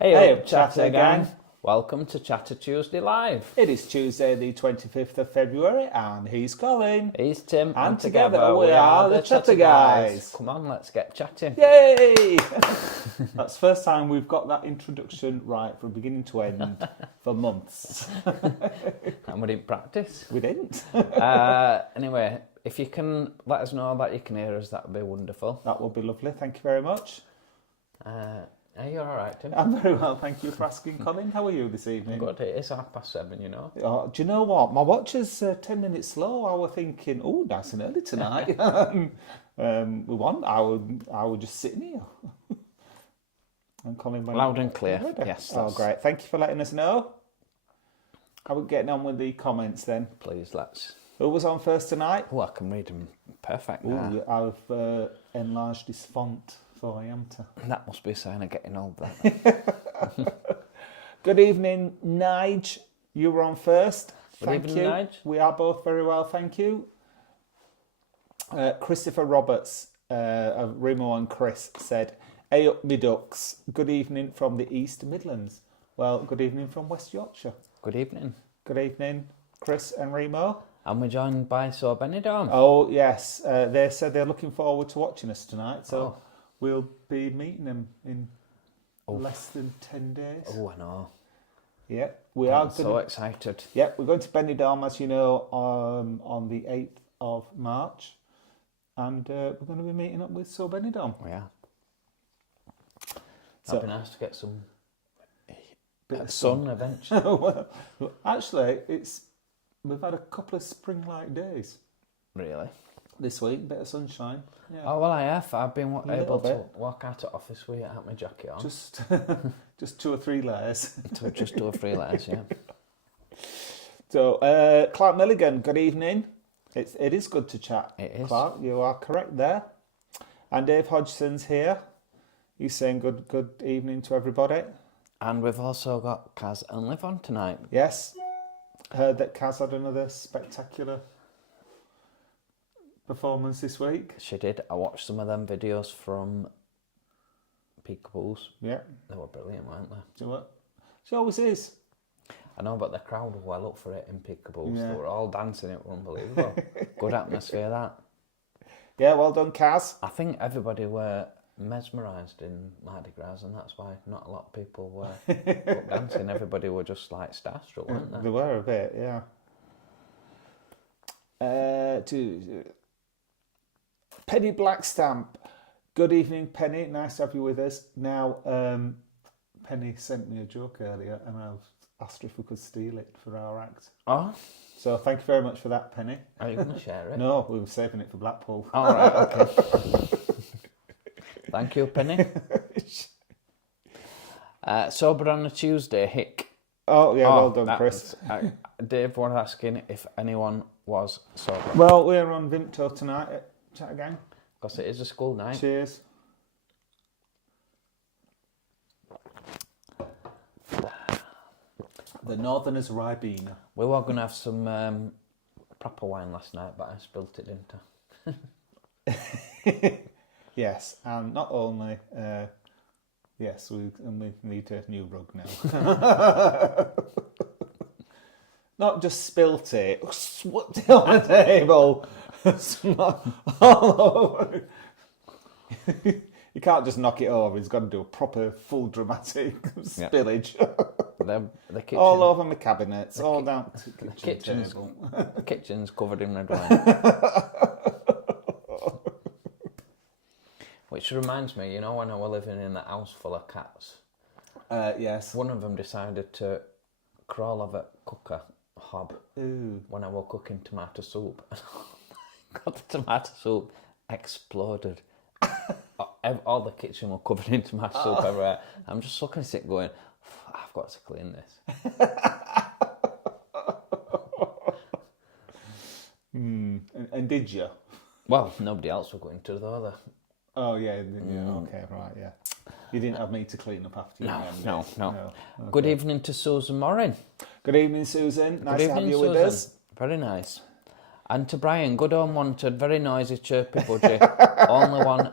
Hey Hey up, up, Chatter Chatter Gang. Gang. Welcome to Chatter Tuesday Live. It is Tuesday the 25th of February and he's Colin. He's Tim, And together we are the Chatter Guys. Come on, let's get chatting. Yay! That's the first time we've got that introduction right from beginning to end for months. And we didn't practice. We didn't. Anyway, if you can let us know that you can hear us, that would be wonderful. That would be lovely, thank you very much. Are you alright, Tim? I'm very well, thank you for asking, Colin. How are you this evening? Good, it is 7:30, you know. Oh, do you know what? My watch is 10 minutes slow. I was thinking, oh, nice and early tonight. We won. I was just sitting here. And Colin went, Loud and clear, ready? yes. Oh, great. Thank you for letting us know. How are we getting on with the comments then? Please, let's... Who was on first tonight? Oh, I can read them perfect now. Ooh, I've enlarged this font for you, haven't I? That must be a sign of getting old, then. Good evening, Nige. You were on first. Good Thank evening, you. Nige. We are both very well, thank you. Christopher Roberts of Remo and Chris said, "Hey up, me ducks. Good evening from the East Midlands." Well, good evening from West Yorkshire. Good evening. Good evening, Chris and Remo. And we're joined by So Benidorm. Oh, yes. They said they're looking forward to watching us tonight, so Oh. we'll be meeting them in less than 10 days. Oh, I know. Yeah, we are I'm so excited. Yeah, we're going to Benidorm, as you know, on the 8th of March. And we're going to be meeting up with So Benidorm. Yeah. So- That'd be nice to get some Bit of sun eventually. Well, actually, we've had a couple of spring-like days Really? this week, bit of sunshine. Yeah. Oh, well, I have. I've been Little able to bit. walk out of office without my jacket on. Just 2 or 3 layers. To just do a free letters, yeah. So, Clark Milligan, good evening. It is good to chat. It is. Clark, you are correct there. And Dave Hodgson's here. He's saying good evening to everybody. And we've also got Kaz and Liv on tonight. Yes. Heard that Kaz had another spectacular performance this week. She did. I watched some of them videos from Peekaboos. Yeah. They were brilliant, weren't they? Do what? She always is. I know, but the crowd were well up for it in Peekaboos. Yeah. They were all dancing. It was unbelievable. Good atmosphere, that. Yeah, well done, Kaz. I think everybody were mesmerised in Mardi Gras, and that's why not a lot of people were up dancing. Everybody were just like starstruck, weren't they? They were a bit, yeah. Penny Blackstamp. Good evening, Penny. Nice to have you with us. Now, Penny sent me a joke earlier, and I asked her if we could steal it for our act. Oh, So thank you very much for that, Penny. are you going to share it? No, we were saving it for Blackpool. All right, okay. Thank you, Penny. Sober on a Tuesday, hick. Oh, yeah, well done, that Chris. was- Dave was asking if anyone was sober. Well, we're on Vimto tonight at Chat Gang. Because it is a school night. Cheers. The Northerners Ribena. We were going to have some proper wine last night, but I spilt it, didn't I? Yes, and not only, yes, we need a new rug now. Not just spilt it, swept it on the table, all over. You can't just knock it over, he's got to do a proper, full dramatic spillage. The kitchen, All over my cabinets, all down to the kitchen kitchen's, table. kitchen's covered in red wine. Which reminds me, you know, when I was living in a house full of cats, Yes. one of them decided to crawl over cooker hob Ooh. when I was cooking tomato soup. God, the tomato soup exploded. All the kitchen were covered in tomato soup everywhere. I'm just looking at it going, I've got to clean this. And did you? Well, nobody else was going to, though. Oh, yeah, okay, right, yeah. You didn't have me to clean up after you. No. Okay. Good evening to Susan Morin. Good evening, Susan. Nice Good to have evening, you with Susan. us. Very nice. And to Brian, good unwanted, very noisy, chirpy budgie. Only one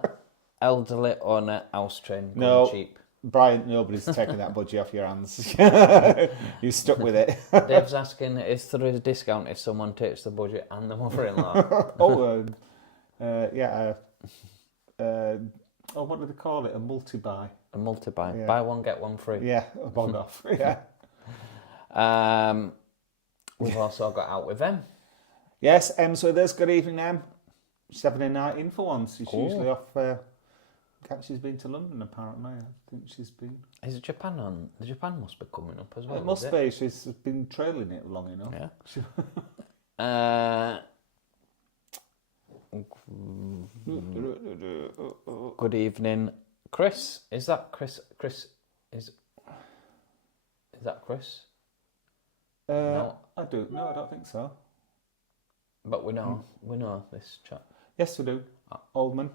elderly owner house train, going No, cheap. Brian, nobody's taking that budgie off your hands. You stuck with it. Dave's asking, is there a discount if someone takes the budget and the mother-in-law? What do they call it? A multi-buy. A multi-buy. Yeah. Buy one, get one free. Yeah, a bog off. Yeah. We've also got out with them. Yes, Em's with us. Good evening, Em. She's having a night in for once. She's Cool. usually off. She's been to London, apparently. I think she's been. Is Japan on? The Japan must be coming up as well. It must be. She's been trailing it long enough. Yeah. Good evening, Chris. Is that Chris? Is that Chris? No. I do. No, I don't think so. But we know this chap. Yes, we do. Oldman.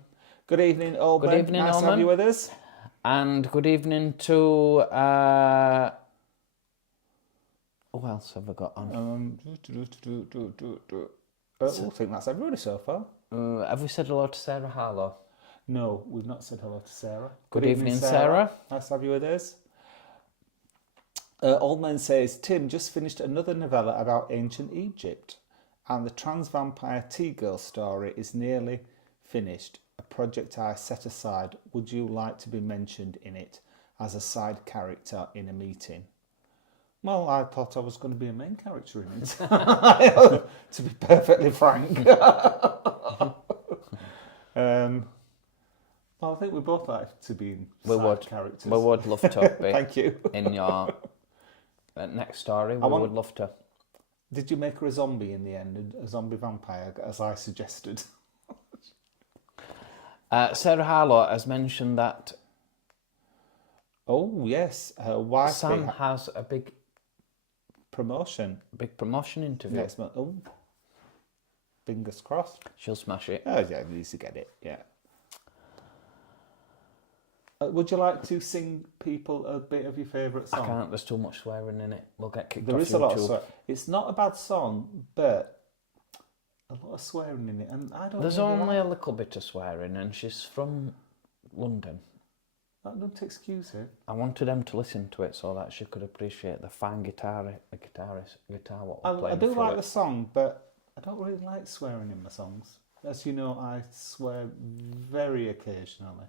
Good evening, Oldman. Good evening, nice Oldman. to have you with us. And good evening to who else have I got on? I think that's everybody so far. Have we said hello to Sarah Harlow? No, we've not said hello to Sarah. Good evening, Sarah. Nice to have you with us. Oldman says, Tim just finished another novella about ancient Egypt, and the trans vampire T-girl story is nearly finished. A project I set aside. Would you like to be mentioned in it as a side character in a meeting? Well, I thought I was going to be a main character in it, to be perfectly frank. Well, I think we both like to be side characters. We would love to be. Thank you. In your next story, would love to. Did you make her a zombie in the end, a zombie vampire, as I suggested? Sarah Harlow has mentioned that. Oh yes, her wife. Sam has a big promotion interview next month. Oh, fingers crossed. She'll smash it. Oh yeah, at least to get it. Yeah. Would you like to sing people a bit of your favourite song? I can't. There's too much swearing in it. We'll get kicked there off is YouTube. A lot of swearing. It's not a bad song, but a lot of swearing in it, and I don't. There's really only a little bit of swearing, and she's from London. That don't excuse it. I wanted them to listen to it so that she could appreciate the fine guitar what we're playing. I do like it. the song, but I don't really like swearing in my songs. As you know, I swear very occasionally.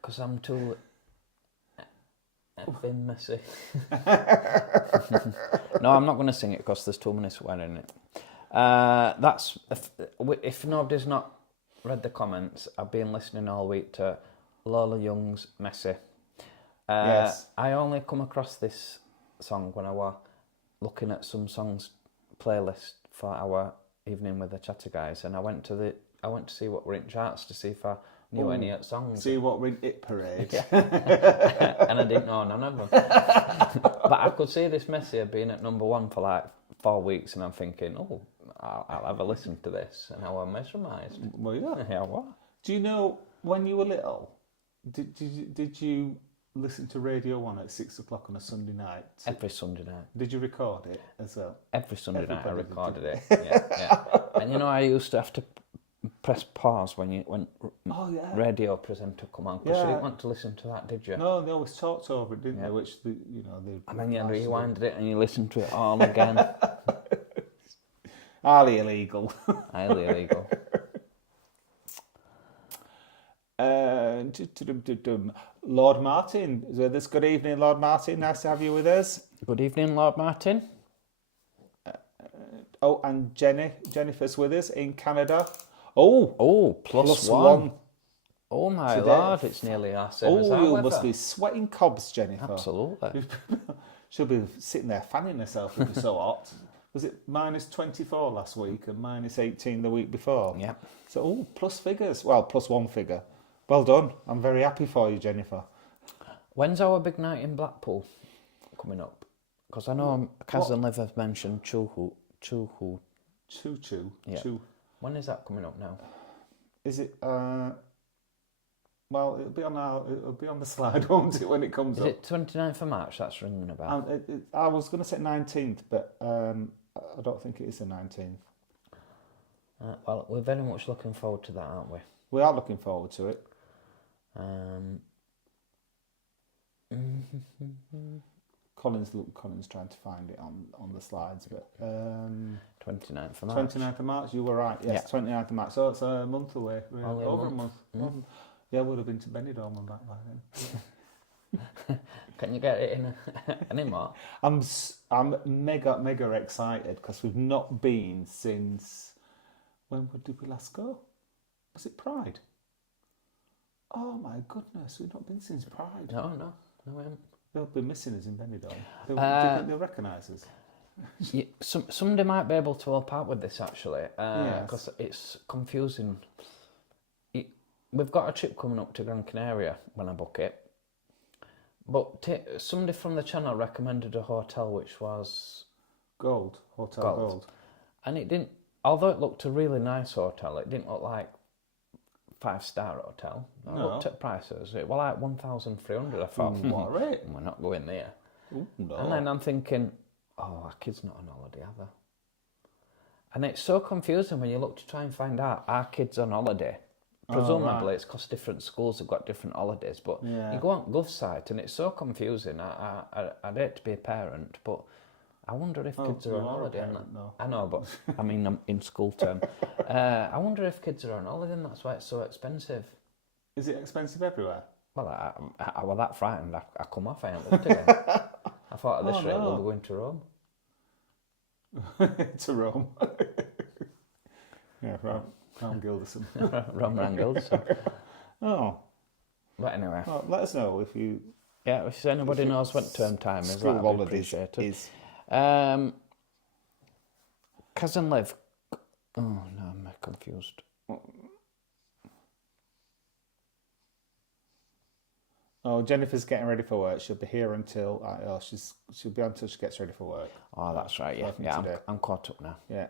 Because I'm too effing messy. No, I'm not going to sing it because there's too many swearing in it. That's if nobody's not read the comments, I've been listening all week to Lola Young's Messy. Yes. I only come across this song when I was looking at some songs playlist for our evening with the Chatter Guys, and I went to see what were in charts to see if I knew any songs. See what were in It Parade. And I didn't know none of them. But I could see this Messy being at number one for like 4 weeks, and I'm thinking, oh, I'll have a listen to this, and I was mesmerised. Well, yeah. Yeah, what? Do you know when you were little? Did you listen to Radio 1 at 6 o'clock on a Sunday night? Every Sunday night. Did you record it as well? Every Sunday night I Everybody recorded did. it. Yeah. And you know, I used to have to press pause when radio presenter come on because you didn't want to listen to that, did you? No, they always talked over it, didn't they? Which they. And then you rewinded it and you listened to it all again. Highly illegal. Highly illegal. Lord Martin is with us. Good evening, Lord Martin. Nice to have you with us. Good evening, Lord Martin. And Jennifer's with us in Canada. Plus one. Oh my Today. Lord, it's nearly our same as our you weather. must be sweating cobs, Jennifer. Absolutely. She'll be sitting there fanning herself. It'll be so hot. Was it minus 24 last week and minus 18 the week before? Yeah. So, plus figures. Well, plus one figure. Well done. I'm very happy for you, Jennifer. When's our big night in Blackpool coming up? Because I know Kaz and Liv have mentioned Choo-Choo. Choo-choo. Yeah. Choo. When is that coming up now? Is it... Well, it'll be on the slide, won't it, when it comes Is up? it 29th of March? That's ringing a bell. I was going to say 19th, but I don't think it is the 19th. Well, we're very much looking forward to that, aren't we? We are looking forward to it. Colin's trying to find it on the slides, but 29th of March. 29th of March, you were right. Yes, Yeah. 29th of March. So it's a month away. Only Over a month. Yeah, would have been to Benidorm and back by then. Can you get it in anymore? I'm mega excited because we've not been since when did we last go? Was it Pride? Oh my goodness, we've not been since Pride. No, we haven't. They'll be missing us in Benidorm. Do you think they'll recognise us? Yeah, somebody might be able to help out with this actually, Yes. because it's confusing. We've got a trip coming up to Gran Canaria when I book it, but somebody from the channel recommended a hotel which was Hotel Gold. and it didn't. Although it looked a really nice hotel, it didn't look like 5-star hotel. I looked at prices. It was like 1,300. I thought, What a rate. we're not going there. Ooh, no. And then I'm thinking, oh, our kid's not on holiday, are they? And it's so confusing when you look to try and find out our kid's on holiday. Presumably it's because different schools have got different holidays, but you go on Gov site and it's so confusing. I'd hate to be a parent, but I wonder if kids are on holiday. I know, but I mean, I'm in school term. I wonder if kids are on holiday and that's why it's so expensive. Is it expensive everywhere? Well, I was that frightened. I come off, I ain't looked again. I thought at this rate we'll be going to Rome. To Rome. Yeah, right. Ron Gilderson. Ron Gilderson. Oh. But anyway. Well, let us know if you... Yeah, if anybody knows what term time is, School that'd be holidays appreciated. is... Cousin Liv. Oh, no, I'm confused. Oh, Jennifer's getting ready for work. She'll be here until... she'll be on until she gets ready for work. Oh, that's right, yeah. Yeah, I'm caught up now. Yeah.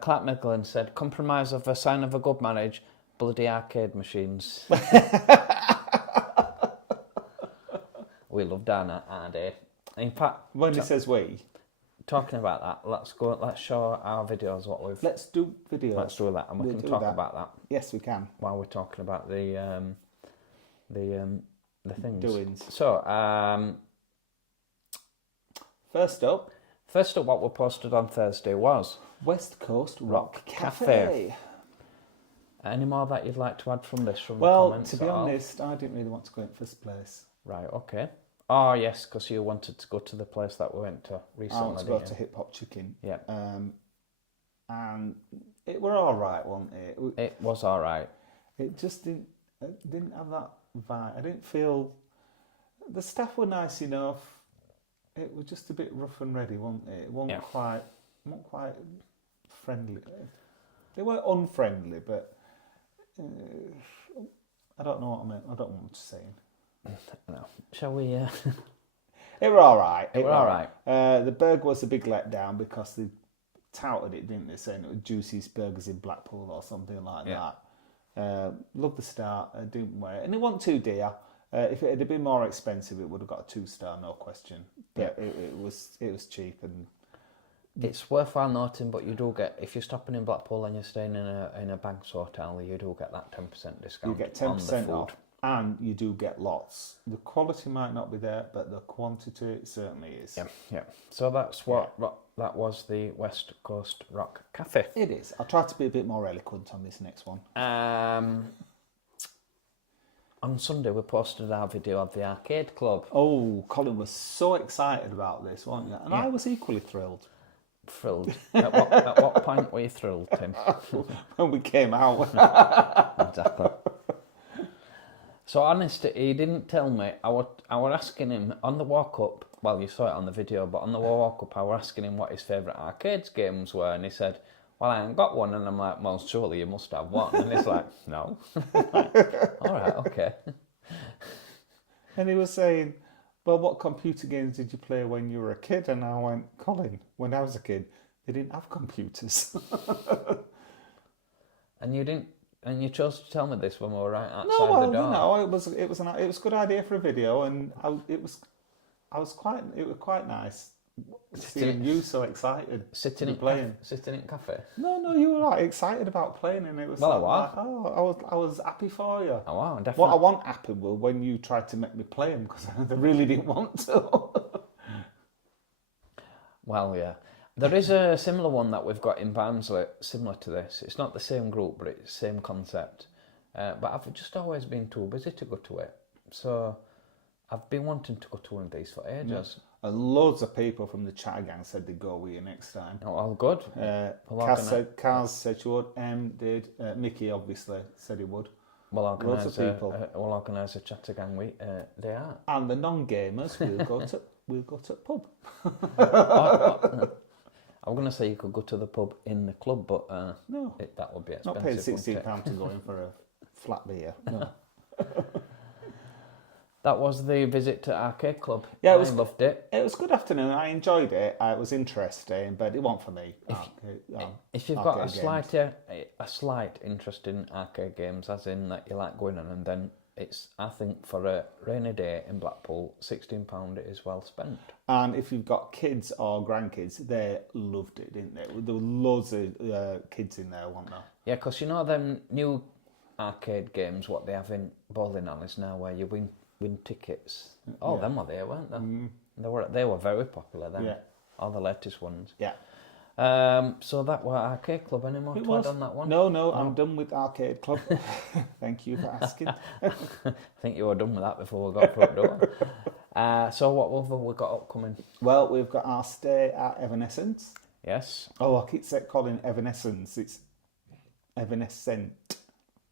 Clark Midland said, compromise of a sign of a good marriage, bloody arcade machines. We love Dana, and in fact... When he says we... Talking about that, let's show our videos what we've... Let's do videos. Let's do that, and we can talk about that. Yes, we can. While we're talking about the things. Doings. So, First up, what we posted on Thursday was West Coast Rock Cafe. Cafe. Any more that you'd like to add from this? From the Well, comments to be honest, I didn't really want to go in first place. Right, okay. Oh, yes, because you wanted to go to the place that we went to recently. I want to go to Hip Hop Chicken. Yeah. And it were all right, wasn't it? It was all right. It just didn't have that vibe. I didn't feel... The staff were nice enough. It was just a bit rough and ready, wasn't it? It wasn't quite friendly. They were unfriendly, but I don't know what I meant. I don't know what to say. No. Shall we... It were all right. It were all right. The burger was a big letdown because they touted it, didn't they? Saying it was Juicy's Burgers in Blackpool or something like that. Loved the start. Didn't wear it. And it wasn't too dear. If it had been more expensive, it would have got a 2-star, no question. But it was cheap and... It's worthwhile noting, but you do get, if you're stopping in Blackpool and you're staying in a Banks hotel, you do get that 10% discount. You get 10% off, and you do get lots. The quality might not be there, but the quantity certainly is. Yeah. So that's that was the West Coast Rock Cafe. It is. I'll try to be a bit more eloquent on this next one. On Sunday, we posted our video of the arcade club. Oh, Colin was so excited about this, wasn't you? And I was equally thrilled. Thrilled. At what point were you thrilled, Tim? When we came out. Exactly. So honestly, he didn't tell me. I was asking him on the walk up. Well, you saw it on the video, but on the walk up, I was asking him what his favourite arcades games were, and he said, "Well, I ain't got one." And I'm like, "Well, surely you must have one." And he's like, "No." Like, all right, okay. And he was saying, "Well, what computer games did you play when you were a kid?" And I went, "Colin, when I was a kid, they didn't have computers." And you didn't. And you chose to tell me this when we were right outside the door. No, it was a good idea for a video, and it was quite nice. seeing you so excited to be playing. Sitting in cafe. No, you were like excited about playing, and it was Well, I like, was. I was happy for you. Oh wow, definitely. What I want happy was when you tried to make me play them because I really didn't want to. Well, yeah. There is a similar one that we've got in Barnsley, similar to this. It's not the same group, but it's the same concept. But I've just always been too busy to go to it. So I've been wanting to go to one of these for ages. Yeah. And loads of people from the chat gang said they'd go with you next time. Oh, well, good. Kaz said she would. Did. Mickey obviously said he would. We'll Loads of people. We'll organise a chat again week. They are. And the non-gamers we'll go to pub. I'm going to say you could go to the pub in the club, but no, that would be expensive. Not paying £16 to go in for a flat beer. No. That was the visit to Arcade Club. Yeah, I loved it. It was a good afternoon. I enjoyed it. It was interesting, but it wasn't for me. If you've got a slight interest in arcade games, as in that you like going on, and then it's, I think, for a rainy day in Blackpool, £16 is well spent. And if you've got kids or grandkids, they loved it, didn't they? There were loads of kids in there, weren't there? Yeah, because you know them new arcade games, what they have in bowling alleys now, where you win tickets. Them were there, weren't they? They were very popular then. Yeah. All the latest ones. Yeah. So that were Arcade Club. Any more to add on that one? No, I'm done with Arcade Club. Thank you for asking. I think you were done with that before we got front door. So what have we got upcoming? Well, we've got our stay at Evanescence. Yes. Oh, I keep calling Evanescence. It's Evanescent.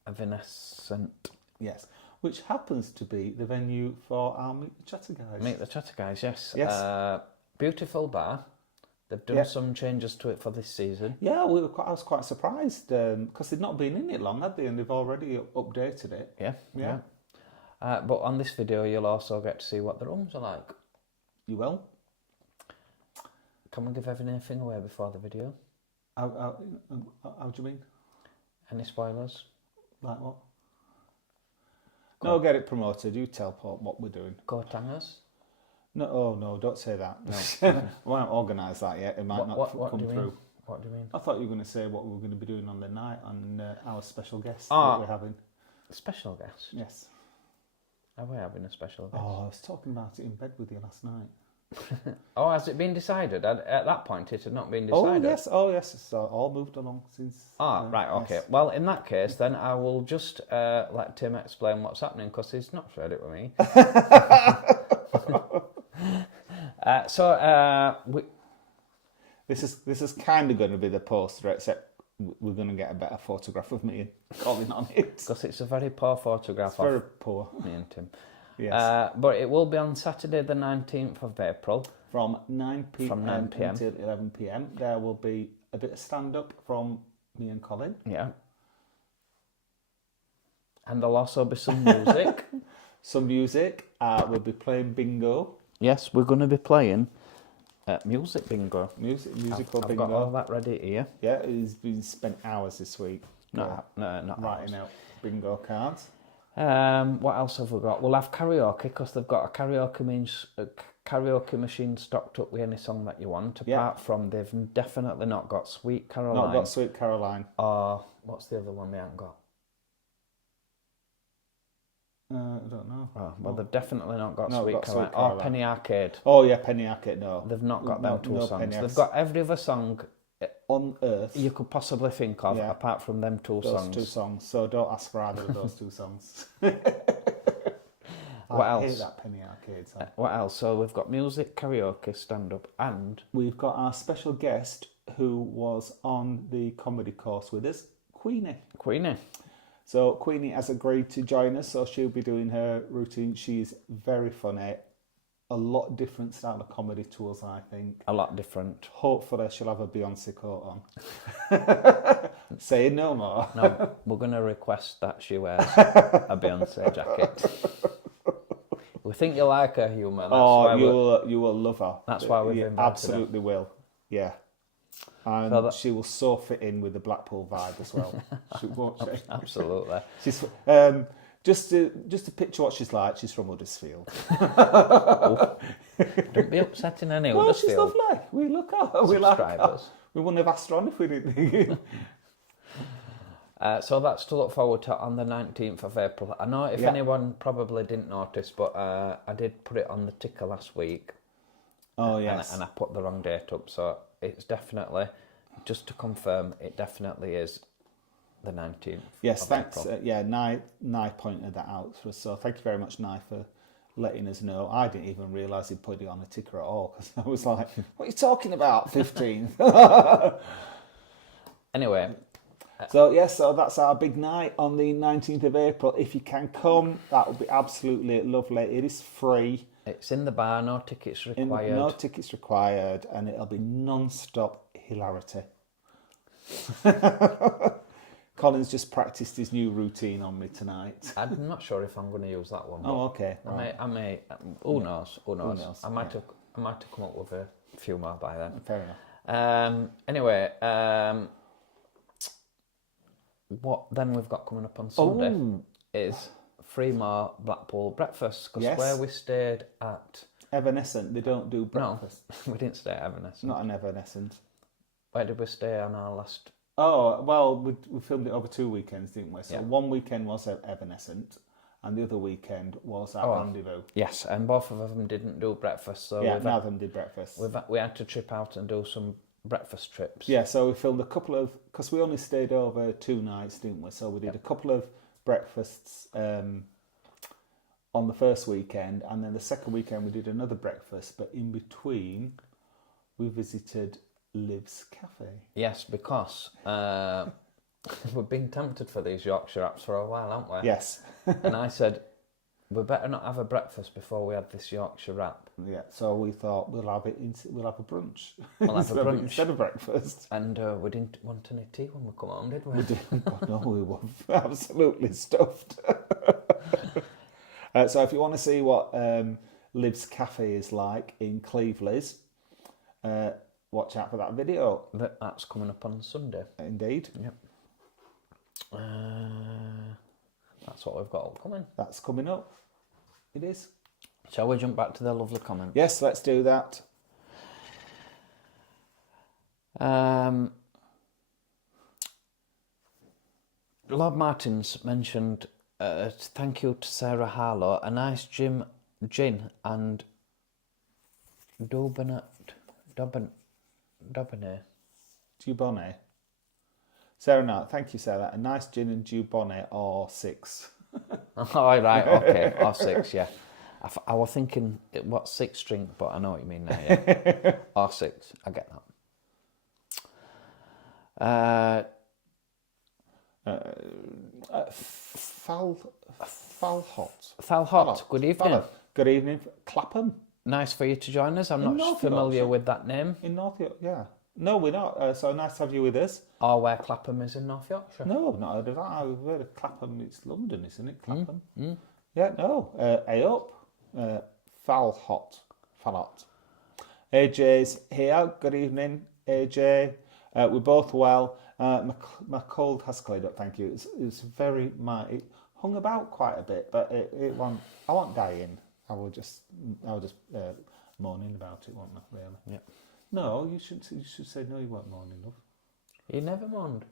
Evanescent. Yes. Which happens to be the venue for our Meet the Chatter Guys. Meet the Chatter Guys, yes. Yes. Beautiful bar. They've done some changes to it for this season. Yeah, I was quite surprised because they'd not been in it long, had they? And they've already updated it. Yeah. But on this video, you'll also get to see what the rooms are like. You will. Can we give anything away before the video? How do you mean? Any spoilers? Like what? No, get it promoted. You tell Paul what we're doing. Coat hangers? No, don't say that. No. We haven't organised that yet. It might not come through. What do you mean? I thought you were going to say what we were going to be doing on the night on our special guest that we're having. Special guest? Yes. Are we having a special guest? Oh, I was talking about it in bed with you last night. Oh, has it been decided? At that point, it had not been decided. Oh, yes. It's all moved along since. Right, okay. Yes. Well, in that case, then I will just let Tim explain what's happening because he's not shared it with me. This is kind of going to be the poster, except we're going to get a better photograph of me and Colin on it. Because it's a very poor photograph. It's very poor. Me and Tim. Yes. But it will be on Saturday the 19th of April. From 9 p.m. until 11 p.m. There will be a bit of stand-up from me and Colin. Yeah. And there'll also be some music. Some music. We'll be playing bingo. Yes, we're going to be playing music bingo. Musical bingo. I've got all that ready here. Yeah, it's been spent hours this week. No, not writing out bingo cards. What else have we got? We'll have karaoke because they've got a karaoke machine stocked up with any song that you want. Apart from they've definitely not got Sweet Caroline. Not got Sweet Caroline. Or what's the other one they haven't got? I don't know. Oh, well, they've definitely not got Sweet Caroline. Sweet Caroline. Or Penny Arcade. Oh yeah, Penny Arcade. No, they've not got them two songs. Penny They've got every other song on earth you could possibly think of, apart from them two songs. Those two songs. So don't ask for either of those two songs. What else? I hate that Penny Arcade song. What else? So we've got music, karaoke, stand-up, and we've got our special guest who was on the comedy course with us, Queenie. So Queenie has agreed to join us, so she'll be doing her routine. She's very funny. A lot different style of comedy to us, I think. A lot different. Hopefully she'll have a Beyonce coat on. Say no more. No, we're going to request that she wears a Beyonce jacket. We think you like her humour. You will love her. That's why we've invited absolutely her. Will. Yeah. And she will so fit in with the Blackpool vibe as well. Won't she? Absolutely. She's just to picture what she's like. She's from Huddersfield. Don't be upsetting any No, she's Huddersfield lovely. We look at her. We like her. subscribers. We wouldn't have asked her on if we didn't. So that's to look forward to on the 19th of April. I know if anyone probably didn't notice, but I did put it on the ticker last week. Oh, yes. And I put the wrong date up, so it's definitely, just to confirm, it definitely is the 19th. Yes, of thanks. April. Nye pointed that out for us. So thank you very much, Nye, for letting us know. I didn't even realise he'd put it on a ticker at all, because I was like, what are you talking about, 15th? Anyway. So that's our big night on the 19th of April. If you can come, that would be absolutely lovely. It is free. It's in the bar, no tickets required. No tickets required, and it'll be non-stop hilarity. Colin's just practiced his new routine on me tonight. I'm not sure if I'm going to use that one. Oh, okay. I may. Who knows? Who knows? I might yeah. have come up with a few more by then. Fair enough. Anyway, what then we've got coming up on Sunday is free more Blackpool breakfast, because Yes. where we stayed at Evanescent, they don't do breakfast. No, we didn't stay at Evanescent. Not an Evanescent. Where did we stay on our last? Oh, well, we filmed it over 2 weekends, didn't we? So Yeah. one weekend was at Evanescent, and the other weekend was at Rendezvous. Yes, and both of them didn't do breakfast, so Yeah, none of them did breakfast. we had to trip out and do some breakfast trips. Yeah, so we filmed a couple of, because we only stayed over 2 nights, didn't we? So we did a couple of breakfasts on the first weekend, and then the second weekend we did another breakfast, but in between we visited Liv's Cafe. Yes, because we've been tempted for these Yorkshire wraps for a while, haven't we? Yes. And I said, we better not have a breakfast before we have this Yorkshire wrap. Yeah, so we thought we'll have a brunch. We'll have a brunch. Instead of breakfast. And we didn't want any tea when we come home, did we? We didn't. God, no, we were absolutely stuffed. So if you want to see what Liv's Cafe is like in Cleveland, watch out for that video. That's coming up on Sunday. Indeed. Yep. That's what we've got upcoming. That's coming up. It is. Shall we jump back to the lovely comments? Yes, let's do that. Lord Martins mentioned thank you to Sarah Harlow, a nice gin and Dubonnet. Dubonnet. Sarah, no, thank you, Sarah. A nice gin and Dubonnet or 6. Oh, right, okay, or 6, yeah. I was thinking, what 6 drink, but I know what you mean now, yeah. Or 6, I get that. Falhot, good evening. Good evening. Clapham. Nice for you to join us. I'm not North familiar Yorkshire. with that name. In North Yorkshire, yeah. No, we're not. So nice to have you with us. Or where Clapham is in North Yorkshire. No, I've not heard of that. I've heard of Clapham. It's London, isn't it? Clapham. Yeah, no. A up. Falhot. AJ's here. Good evening, AJ. We're both well. My cold has cleared up, thank you. It's very it hung about quite a bit, but I won't die in. I will just moaning about it, won't I? Really? Yeah. No, you should say no. You weren't moaning, love. You never moaned.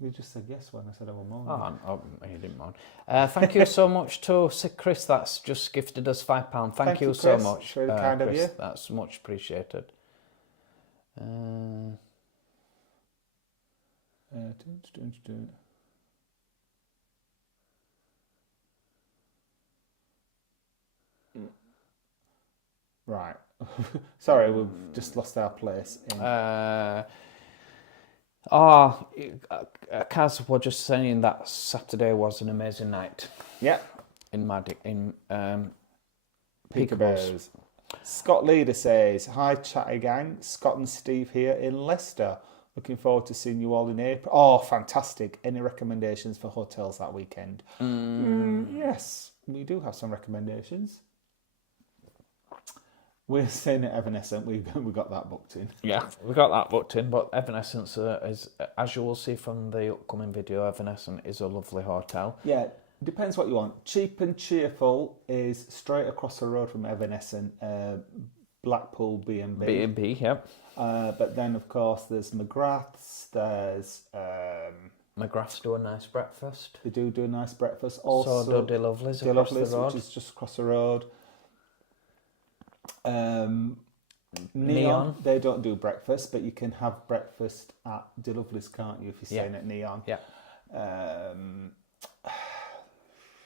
You just said yes when I said I was moaning. Oh, you didn't moan. Thank you so much to Chris. That's just gifted us £5. Thank you so Chris. much. Very kind of Chris. you. That's much appreciated. Right. Sorry, we've just lost our place. Kaz was just saying that Saturday was an amazing night. Yeah. In Peekaboos. Scott Leader says, hi chatty gang, Scott and Steve here in Leicester. Looking forward to seeing you all in April. Oh, fantastic. Any recommendations for hotels that weekend? Yes, we do have some recommendations. We're staying at Evanescent. We got that booked in. Yeah, we got that booked in, but Evanescence is, as you will see from the upcoming video, Evanescent is a lovely hotel. Yeah, depends what you want. Cheap and Cheerful is straight across the road from Evanescent. Blackpool B&B. B&B, yep. But then, of course, there's McGrath's. There's McGrath's do a nice breakfast. they do a nice breakfast. Also, So do De Lovely's De across Lovely's, the road. which is just across the road. Neon. They don't do breakfast, but you can have breakfast at De Lovely's, can't you? If you're staying at Neon. Yeah.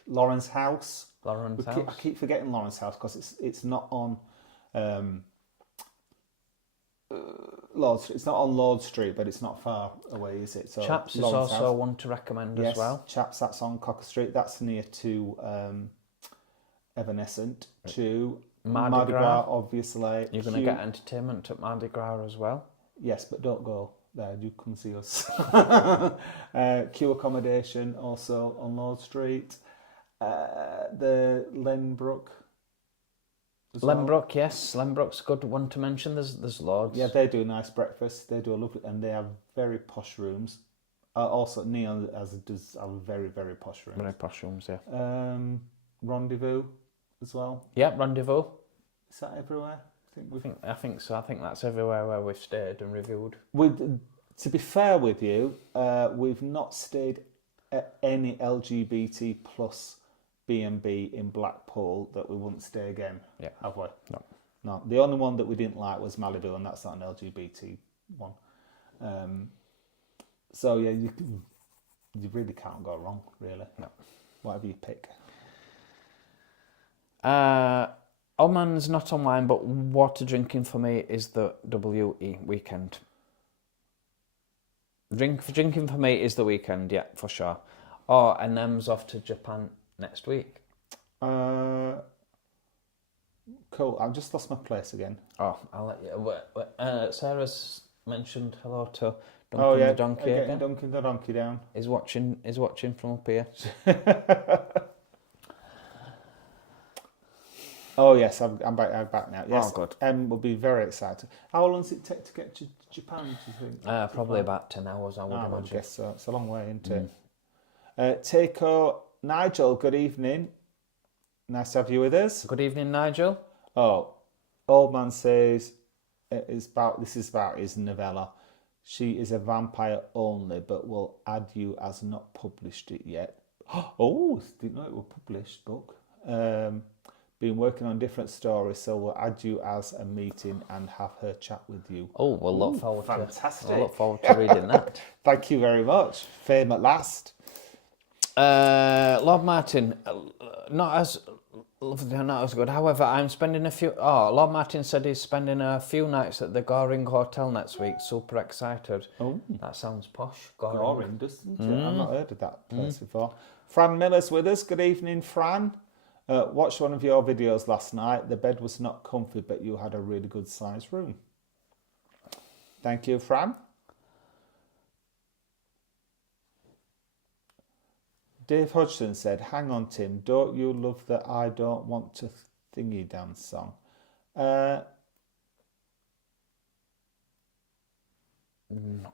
Lauren's House. Lauren's House. I keep forgetting Lauren's House because it's not on Lord Street. It's not on Lord Street, but it's not far away, is it? So Chaps is Lauren's also House. one to recommend Yes, as well. Chaps, that's on Cocker Street. That's near to Evanescent. To Mardi Gras, obviously. You're going to get entertainment at Mardi Gras as well. Yes, but don't go there. Do come see us. Q accommodation also on Lord Street. The Lenbrook. Lenbrook, yes. Lenbrook's a good one to mention. There's loads. Yeah, they do a nice breakfast. They do a lovely, and they have very posh rooms. Also, Neon does have very, very posh rooms. Very posh rooms, yeah. Rendezvous as well. Yeah, Rendezvous. Is that everywhere? I think so. I think that's everywhere where we've stayed and reviewed. To be fair with you, we've not stayed at any LGBT plus B&B in Blackpool that we wouldn't stay again, have we? No. The only one that we didn't like was Malibu, and that's not an LGBT one. So yeah, you really can't go wrong, really. No. Whatever you pick. Oman's not online, but water drinking for me is the WE weekend. Drinking for me is the weekend, yeah, for sure. Oh, and Em's off to Japan next week. Cool. I've just lost my place again. Oh, I'll let you. Sarah's mentioned hello to Duncan the Donkey again. Duncan the Donkey down. Is watching from up here. Oh yes, I'm back. I'm back now. Yes, oh, good. Will be very excited. How long does it take to get to Japan? Do you think? Probably about 10 hours. I would imagine. I guess so. It's a long way, isn't it? Takeo Nigel. Good evening. Nice to have you with us. Good evening, Nigel. Oh, old man says this is about his novella. She is a vampire only, but will add you as not published it yet. Oh, didn't know it was published book. Been working on different stories, so we'll add you as a meeting and have her chat with you. Oh, we'll look forward fantastic. We'll look forward to reading that. Thank you very much. Fame at last. Lord Martin, not as good. However, I'm spending a few... Oh, Lord Martin said he's spending a few nights at the Goring Hotel next week. Super excited. Oh. That sounds posh. Goring, doesn't it? I've not heard of that place before. Fran Miller's with us. Good evening, Fran. Watched one of your videos last night. The bed was not comfy, but you had a really good sized room. Thank you, Fran. Dave Hodgson said, hang on, Tim, don't you love the I Don't Want to Thingy Dance song? Not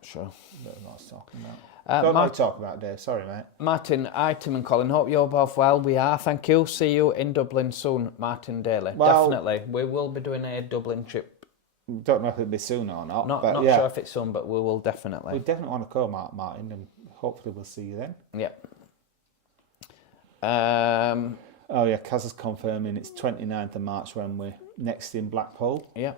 sure. Don't know what I was talking about. Don't know what I'm talking about, Dave. Sorry, mate. Martin, hi, Tim and Colin. Hope you're both well. We are, thank you. See you in Dublin soon, Martin Daly. Well, definitely. We will be doing a Dublin trip. Don't know if it'll be soon or not. Not yeah. sure if it's soon, but we will definitely. We definitely want to go, Martin, and hopefully we'll see you then. Yep. Oh yeah, Kaz is confirming it's 29th of March when we're next in Blackpool. Yeah.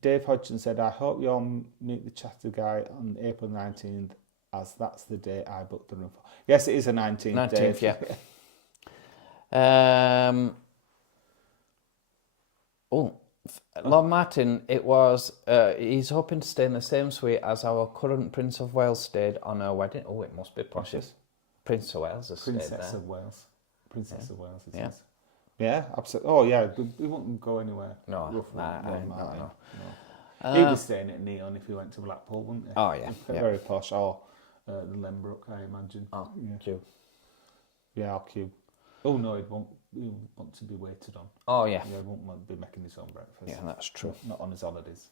Dave Hodgson said, I hope you'll meet the chatter guy on April 19th, as that's the day I booked the room for. Yes, it is a 19th, Dave. Yeah. Lord Martin, it was, he's hoping to stay in the same suite as our current Prince of Wales stayed on her wedding. Oh, it must be posh. Prince of Wales has stayed there. Princess of Wales. Princess of Wales, it is. Yeah, absolutely. Oh, yeah, we wouldn't go anywhere. No. He'd be staying at Neon if he went to Blackpool, wouldn't he? Oh, yeah. Very posh. Or the Lenbrook, I imagine. Oh, yeah. Q. Yeah, or Q. Oh, no, he'd want to be waited on. Oh, yeah. Yeah, he won't want to be making his own breakfast. Yeah, that's true. Not on his holidays.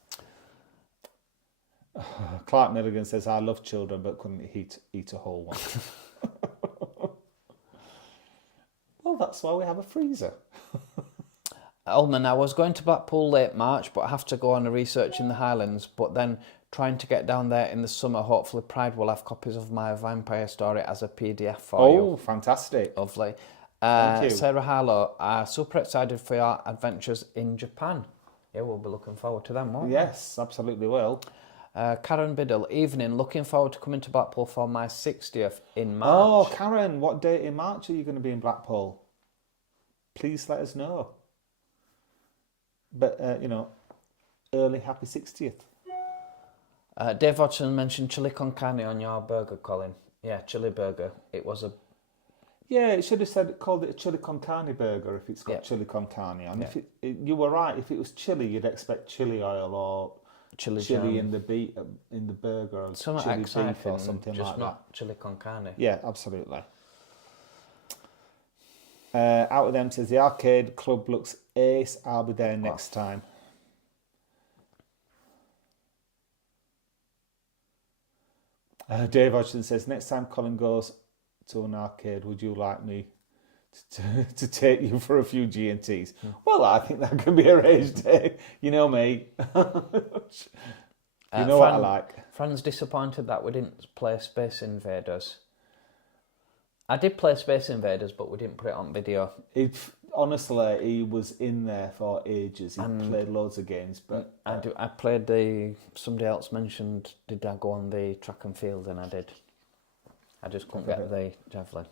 Clark Milligan says, I love children, but couldn't eat a whole one. Well, that's why we have a freezer. Elman, I was going to Blackpool late March, but I have to go on a research in the Highlands, but then trying to get down there in the summer. Hopefully Pride will have copies of my vampire story as a PDF for you. Oh, fantastic. Lovely. Thank you. Sarah Harlow, super excited for your adventures in Japan. Yeah, we'll be looking forward to them, won't we? Yes, absolutely will. Karen Biddle, evening, looking forward to coming to Blackpool for my 60th in March. Oh, Karen, what date in March are you going to be in Blackpool? Please let us know. But, early happy 60th. Dave Hodgson mentioned chili con carne on your burger, Colin. Yeah, chili burger. It was a... Yeah, it should have called it a chili con carne burger if it's got chili con carne on. Yeah. If you were right, if it was chili, you'd expect chili oil or chili in the burger or something chili exciting, beef or something just like not that. chili con carne. Yeah, absolutely. Out of them says the arcade club looks ace. I'll be there next time. Dave Hodgson says next time Colin goes to an arcade, would you like me to take you for a few G&Ts? Well, I think that can be arranged. You know me. You know what I like. Fran's disappointed that we didn't play Space Invaders. I did play Space Invaders, but we didn't put it on video. Honestly, he was in there for ages. He played loads of games, but I played somebody else mentioned, did I go on the track and field? And I did. I just couldn't get the javelin.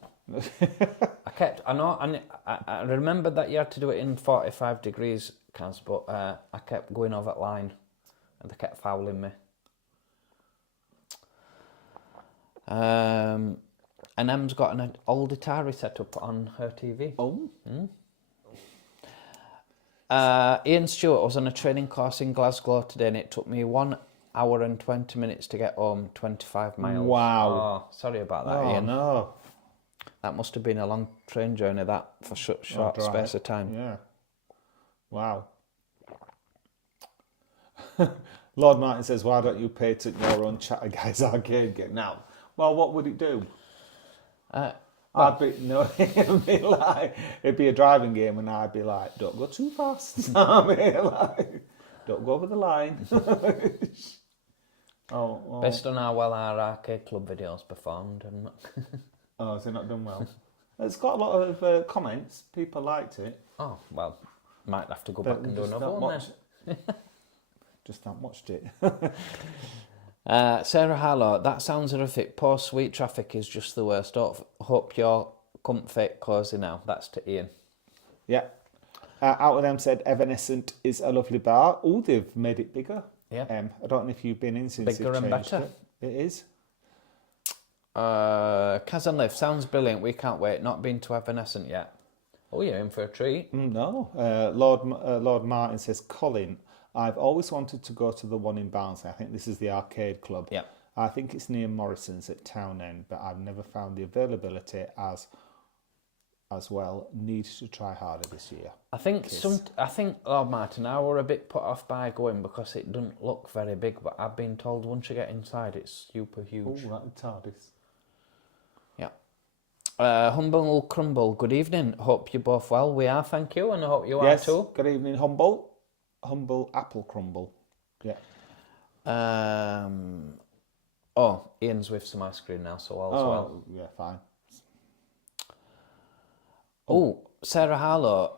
I remember that you had to do it in 45 degrees, Kaz, but I kept going over that line and they kept fouling me. And Em's got an old Atari set up on her TV. Oh. Ian Stewart was on a training course in Glasgow today and it took me 1 hour and 20 minutes to get home, 25 miles. Wow. Oh, sorry about that, Ian. No. That must have been a long train journey, that, for short space of time. Yeah. Wow. Lord Martin says, why don't you patent your own Chatter Guys arcade game? Now, well, what would it do? It'd be a driving game and I'd be like, don't go too fast. Don't go over the line. Based on how well our arcade club videos performed. And oh, has it not done well? It's got a lot of comments. People liked it. Oh, well, might have to go back and do another one then. Just not watched it. Sarah Harlow, that sounds horrific. Poor sweet traffic is just the worst. Hope you're comfy, cosy now. That's to Ian. Yeah. Out of them said Evanescent is a lovely bar. Oh, they've made it bigger. Yeah. I don't know if you've been in since bigger they've and changed better. It is. Kaz and Liv, sounds brilliant. We can't wait. Not been to Evanescent yet. Oh, you're in for a treat. No. Lord Martin says, Colin, I've always wanted to go to the one in Barnsley. I think this is the arcade club. Yeah. I think it's near Morrison's at Town End, but I've never found the availability as well. Need to try harder this year. I think Lord Martin, I were a bit put off by going because it doesn't look very big, but I've been told once you get inside it's super huge. Oh, that TARDIS. Yeah. Humble Crumble, good evening. Hope you're both well. We are, thank you, and I hope you are too. Good evening, Humble Apple Crumble. Yeah. Ian's with some ice cream now, so all's well. Yeah, fine. Oh, Sarah Harlow,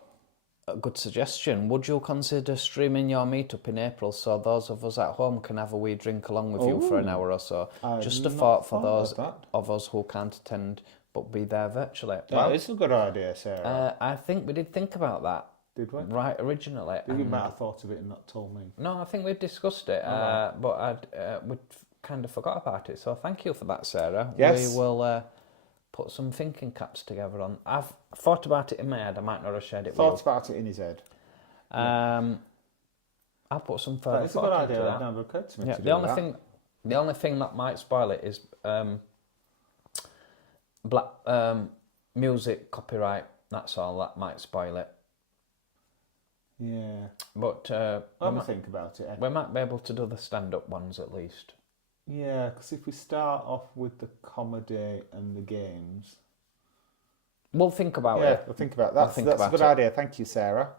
a good suggestion. Would you consider streaming your meetup in April so those of us at home can have a wee drink along with you for an hour or so? Just a thought for those of us who can't attend but be there virtually. That is a good idea, Sarah. I think we did think about that. Did we? Right, originally. You might have thought of it and not told me. No, I think we discussed it, but we kind of forgot about it. So thank you for that, Sarah. Yes. We will put some thinking caps together on. I've thought about it in my head. I might not have shared it with you. Thought about it in his head. I'll put some further It's a good idea. That never occurred to me to do that. The only thing that might spoil it is music copyright. That's all. That might spoil it. Yeah. But I'll have a think about it. We might be able to do the stand-up ones at least. Yeah, because if we start off with the comedy and the games... We'll think about it. Yeah, we'll think about that. That's a good idea. Thank you, Sarah.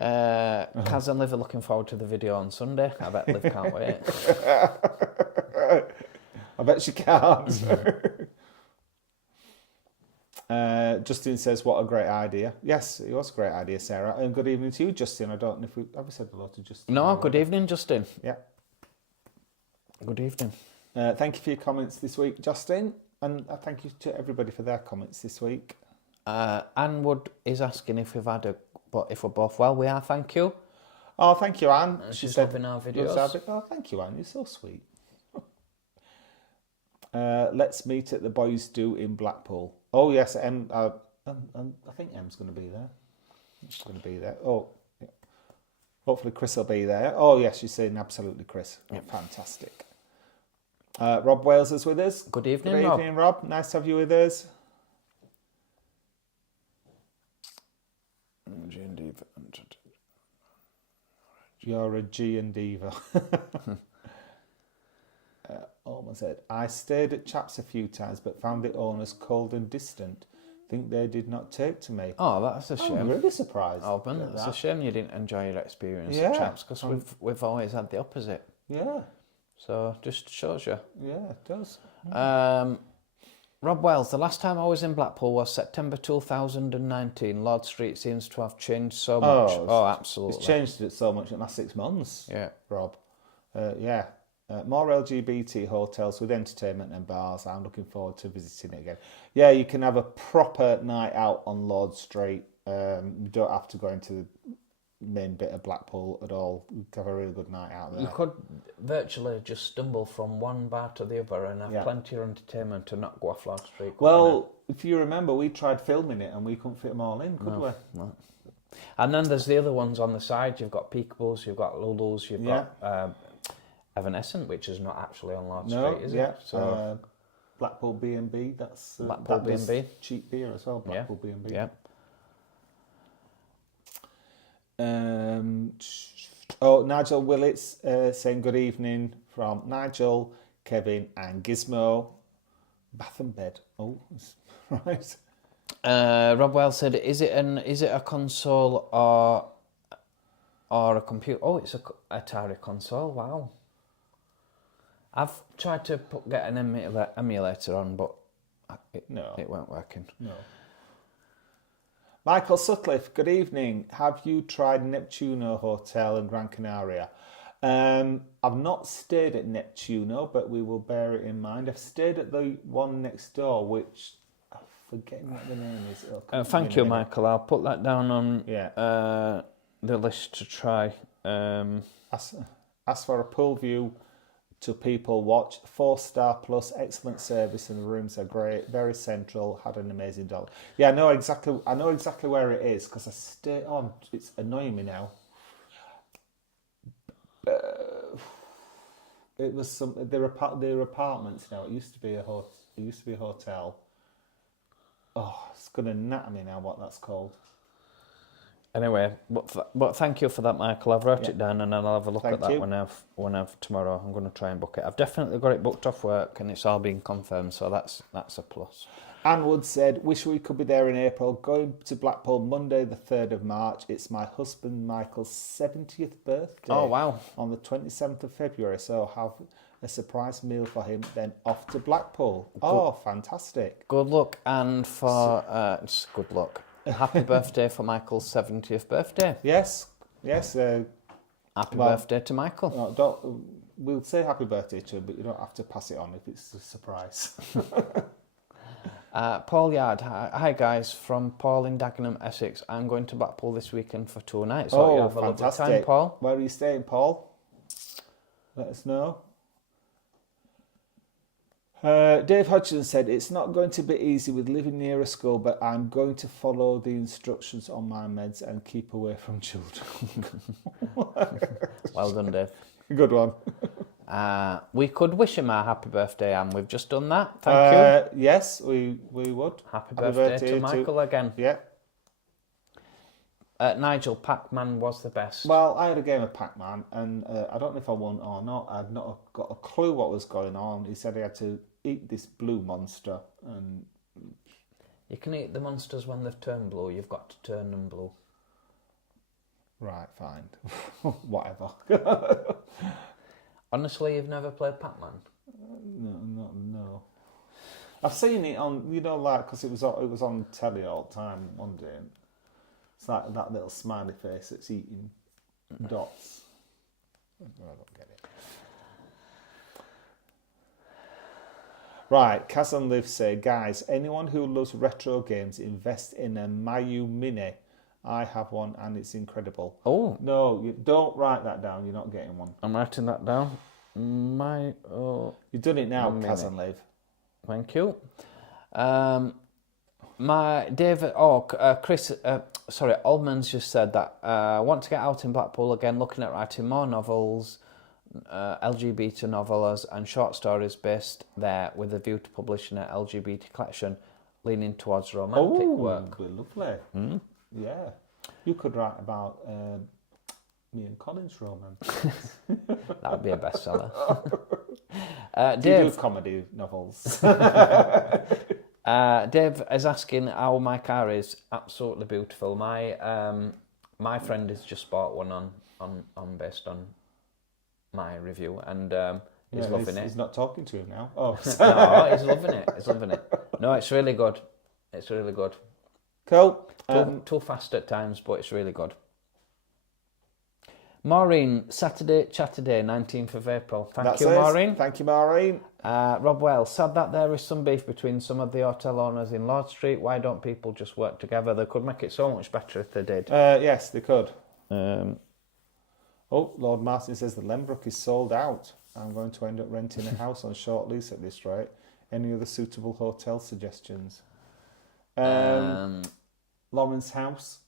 Kaz and Liv are looking forward to the video on Sunday. I bet Liv can't wait. I bet she can't. Justin says, what a great idea. Yes, it was a great idea, Sarah. And good evening to you, Justin. I don't know if have we said hello to Justin? No, good evening, Justin. Yeah. Good evening. Thank you for your comments this week, Justin. And thank you to everybody for their comments this week. Anne Wood is asking if we're both well. We are, thank you. Oh, thank you, Anne. She's loving our videos. Oh, thank you, Anne. You're so sweet. Let's meet at the Boys Do in Blackpool. Oh, yes, I think Em's going to be there. She's going to be there. Oh, yeah. Hopefully Chris will be there. Oh, yes, she's saying absolutely, Chris. Yep. Fantastic. Rob Wales is with us. Good evening, Good evening, Rob. Nice to have you with us. You're a G and diva. Almost said, I stayed at Chaps a few times but found the owners cold and distant. Think they did not take to me. Oh, that's a shame. I'm really surprised. Alban, it's a shame you didn't enjoy your experience Yeah. at Chaps, because we've always had the opposite. Yeah. So just shows you. Yeah, it does. Rob Wells, the last time I was in Blackpool was September 2019. Lord Street seems to have changed so much. Oh, absolutely. It's changed it so much in the last 6 months. Yeah. Rob. Yeah. More LGBT hotels with entertainment and bars. I'm looking forward to visiting it again. Yeah, you can have a proper night out on Lord Street. You don't have to go into the main bit of Blackpool at all. You can have a really good night out there. You could virtually just stumble from one bar to the other and have plenty of entertainment and not go off Lord Street. Well, if you remember, we tried filming it and we couldn't fit them all in, could we? No. And then there's the other ones on the side. You've got Peekables, you've got Lulu's, you've got Evanescent, which is not actually on Lord Street, is it? So Blackpool B&B, that's Blackpool B&B. Cheap beer as well, Blackpool B&B. Yeah. Nigel Willits saying good evening from Nigel, Kevin and Gizmo. Bath and bed. Oh, right. Rob Wells said, "Is it a console or a computer?" Oh, it's a Atari console. Wow. I've tried to get an emulator on, but it weren't working. No. Michael Sutcliffe, good evening. Have you tried Neptuno Hotel in Gran Canaria? I've not stayed at Neptuno, but we will bear it in mind. I've stayed at the one next door, which I'm forgetting what the name is. Thank you, Michael. I'll put that down on the list to try. As for a pool view to people watch, 4-star plus, excellent service, and the rooms are great, very central, had an amazing dog. Yeah, I know exactly where it is because I stay on. It's annoying me now. It was they're apartments now. It used to be a hotel. Oh, it's gonna natter me now what that's called. Anyway, but thank you for that, Michael. I've wrote it down and I'll have a look at that when I've tomorrow. I'm going to try and book it. I've definitely got it booked off work and it's all been confirmed, so that's a plus. Anne Wood said, wish we could be there in April. Going to Blackpool Monday the 3rd of March. It's my husband Michael's 70th birthday. Oh, wow. On the 27th of February, so have a surprise meal for him, then off to Blackpool. Oh, fantastic. Good luck, and just good luck. Happy birthday for Michael's 70th birthday. Yes. Happy birthday to Michael. No, we'll say happy birthday to him, but you don't have to pass it on if it's a surprise. Paul Yard, hi guys, from Paul in Dagenham, Essex. I'm going to Blackpool this weekend for 2 nights. So you have a lovely time, Paul. Where are you staying, Paul? Let us know. Dave Hodgson said, it's not going to be easy with living near a school, but I'm going to follow the instructions on my meds and keep away from children. Well done, Dave. Good one. We could wish him a happy birthday, and we've just done that. Thank you. Yes, we would. Happy birthday to Michael again. Yeah. Nigel, Pac-Man was the best. Well, I had a game of Pac-Man, and I don't know if I won or not. I'd not got a clue what was going on. He said he had to eat this blue monster, and you can eat the monsters when they've turned blue. You've got to turn them blue. Right, fine. Whatever. Honestly, you've never played Pac-Man? No. I've seen it on, like, because it was on telly all the time one day. And it's like that little smiley face that's eating dots. I don't get it. Right, Kaz and Liv say, guys, anyone who loves retro games, invest in a Mayu Mini. I have one and it's incredible. Oh. No, you don't write that down. You're not getting one. I'm writing that down. You've done it now, Kaz and Liv. Thank you. Chris, Aldman's just said that want to get out in Blackpool again, looking at writing more novels, LGBT novellas and short stories based there with a view to publishing an LGBT collection, leaning towards romantic work. Lovely. Mm. Yeah. You could write about me and Colin's romance. That would be a bestseller. Do you do comedy novels? Dave is asking how my car is. Absolutely beautiful. My friend has just bought one on based on my review, and he's loving it. He's not talking to him now. Oh, no, he's loving it. He's loving it. No, it's really good. It's really good. Cool. Too fast at times, but it's really good. Maureen, Saturday, 19th of April. Thank you, Maureen. Thank you, Maureen. Rob Wells, sad that there is some beef between some of the hotel owners in Lord Street. Why don't people just work together? They could make it so much better if they did. Yes, they could. Lord Martin says the Lembrook is sold out. I'm going to end up renting a house on short lease at this rate. Any other suitable hotel suggestions? Lauren's House,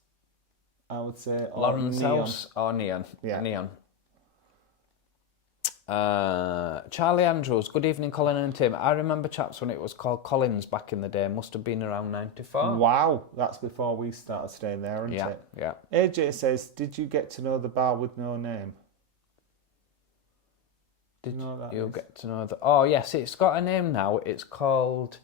I would say. Lauren's Neon. House or Neon? Yeah. Neon. Charlie Andrews, good evening, Colin and Tim. I remember chaps when it was called Colin's back in the day. Must have been around 94. Wow, that's before we started staying there, isn't it? Yeah. AJ says, did you get to know the bar with no name? Did you get to know that? Oh, yes, it's got a name now. It's called...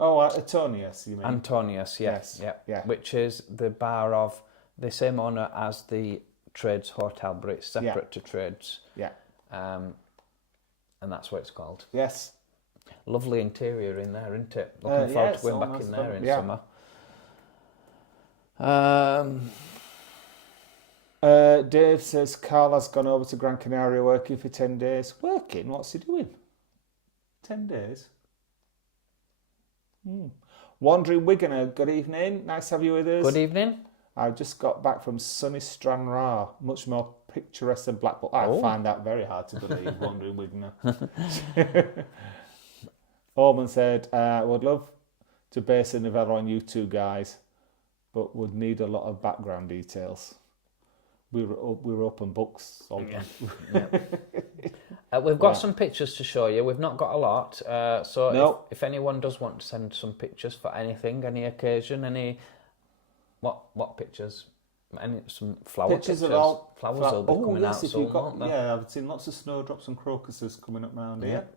Antonius, you mean? Antonius, yes. Yeah. Which is the bar of the same owner as the Trades Hotel, but it's separate to Trades. Yeah. And that's what it's called. Yes. Lovely interior in there, isn't it? Looking forward to going back in there in summer. Dave says Carla's gone over to Gran Canaria working for 10 days. Working? What's he doing? 10 days? Wandering Wiganer, good evening. Nice to have you with us. Good evening. I just got back from sunny Stranraer, much more picturesque than Blackpool. I find that very hard to believe, Wandering Wiganer. Orman said, would love to base a novella on you two guys, but would need a lot of background details. We were open books. We've got some pictures to show you. We've not got a lot. If anyone does want to send some pictures for anything, any occasion, any... What pictures? Some flower pictures? Flowers will be coming out soon, won't they? Yeah, I've seen lots of snowdrops and crocuses coming up round here.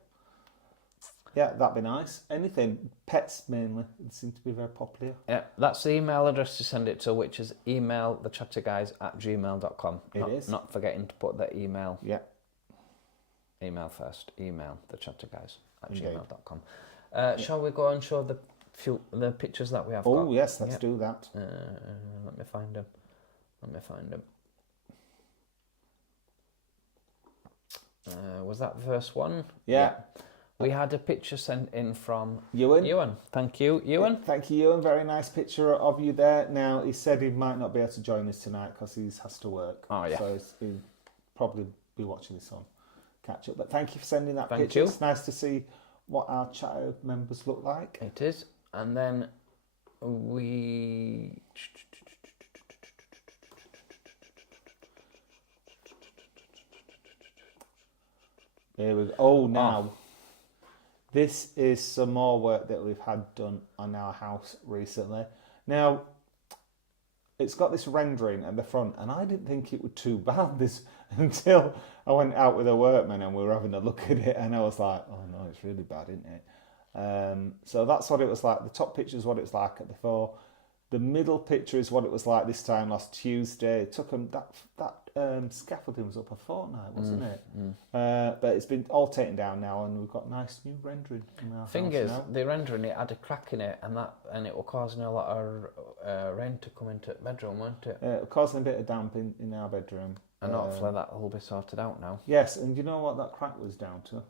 Yeah, that'd be nice. Anything. Pets, mainly. They seem to be very popular. Yeah, that's the email address to send it to, which is emailthechatterguys@gmail.com. It is. Not forgetting to put the email. Yeah. Email first. Email thechatterguys@gmail.com. Shall we go and show the pictures that we have got? Oh, yes, let's do that. Let me find them. Was that the first one? Yeah. We had a picture sent in from Ewan. Thank you, Ewan. Yeah, thank you, Ewan. Very nice picture of you there. Now, he said he might not be able to join us tonight because he has to work. Oh, yeah. So he'll probably be watching this on catch up. But thank you for sending that Thank picture. you. It's nice to see what our chat members look like. It is. And then we... Here we go. Oh, now... This is some more work that we've had done on our house recently. Now, it's got this rendering at the front, and I didn't think it was too bad until I went out with a workman and we were having a look at it, and I was like, oh no, it's really bad, isn't it? So that's what it was like. The top picture is what it was like before. The middle picture is what it was like this time last Tuesday. It took them that scaffolding was up a fortnight, wasn't it? But it's been all taken down now, and we've got nice new rendering in our Thing house is, now. the rendering, it had a crack in it, and it was causing a lot of rain to come into the bedroom, weren't it? It causing a bit of damp in our bedroom. And hopefully that will be sorted out now. Yes, and you know what that crack was down to?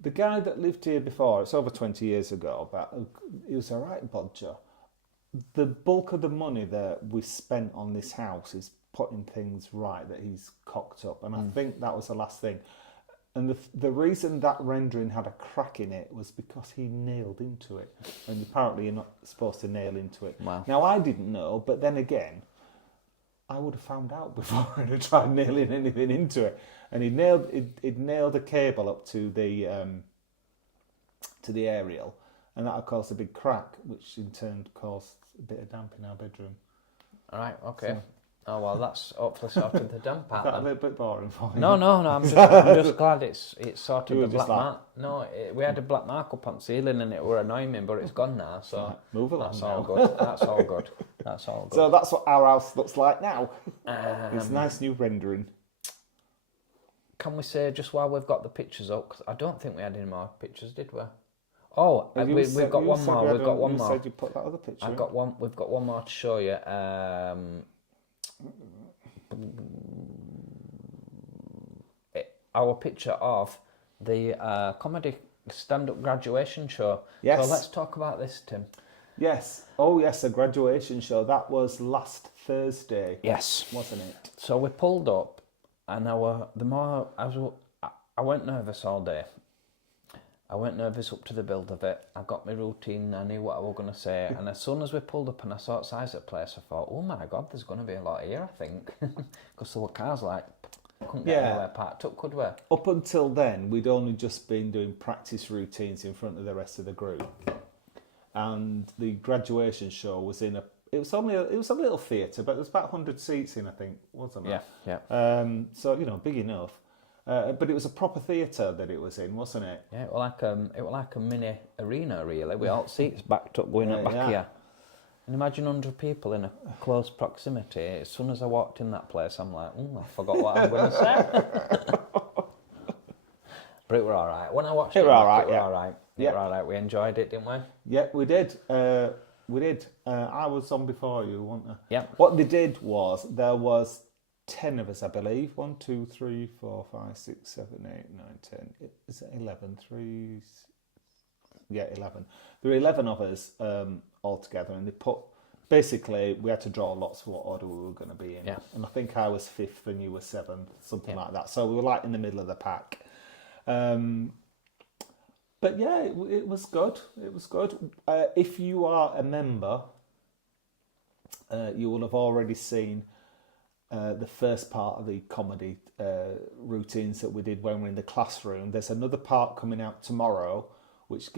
The guy that lived here before, it's over 20 years ago, but he was a right bodger. The bulk of the money that we spent on this house is putting things right that he's cocked up, and I think that was the last thing. And the reason that rendering had a crack in it was because he nailed into it, and apparently you're not supposed to nail into it. Wow. Now I didn't know, but then again, I would have found out before I'd have tried nailing anything into it. And he'd nailed a cable up to the aerial, and that had caused a big crack, which in turn caused a bit of damp in our bedroom. All right, okay. Oh well, that's hopefully sorted the damp out. Is that then. a little bit boring for you? No. I'm just glad it's sorted You the were just black like- mark. No, we had a black mark up on the ceiling, and it were annoying me, but it's gone now. So Move along that's now. all good. That's all good. That's all good. So that's what our house looks like now. It's Um, nice new rendering. Can we say just while we've got the pictures up? 'Cause I don't think we had any more pictures, did we? Oh, we've got one more. We've got one You more. said you put that other picture. I've got one. We've got one more to show you. Our picture of the comedy stand-up graduation show. Yes. So let's talk about this, Tim. Yes. Oh, yes, a graduation show. That was last Thursday, Yes. wasn't it? So we pulled up, and I went nervous all day. I went nervous up to the build of it. I got my routine. I knew what I was going to say. And as soon as we pulled up and I saw the size of the place, I thought, oh my God, there's going to be a lot here, I think. Because there were cars couldn't get anywhere parked up, could we? Up until then, we'd only just been doing practice routines in front of the rest of the group. And the graduation show was it was a little theatre, but there was about 100 seats in, I think, wasn't it? Yeah. So, big enough. But it was a proper theatre that it was in, wasn't it? Yeah, it was like a mini arena, really, with all seats backed up going up back here. And imagine 100 people in a close proximity. As soon as I walked in that place, I'm like, I forgot what I'm going to say. But it were all right. When I watched it, all right, it were yeah. all right. It Yeah. were all right. We enjoyed it, didn't we? Yeah, we did. We did. I was on before you, wasn't I? Yeah. What they did was, there was 10 of us, I believe. 1, 2, 3, 4, 5, 6, 7, 8, 9, 10. Is it 11? 11. There were 11 of us all together, and basically, we had to draw lots for what order we were going to be in. Yeah. And I think I was 5th and you were 7th, something like that. So we were like in the middle of the pack. But yeah, it was good. It was good. If you are a member, you will have already seen the first part of the comedy routines that we did when we were in the classroom. There's another part coming out tomorrow, which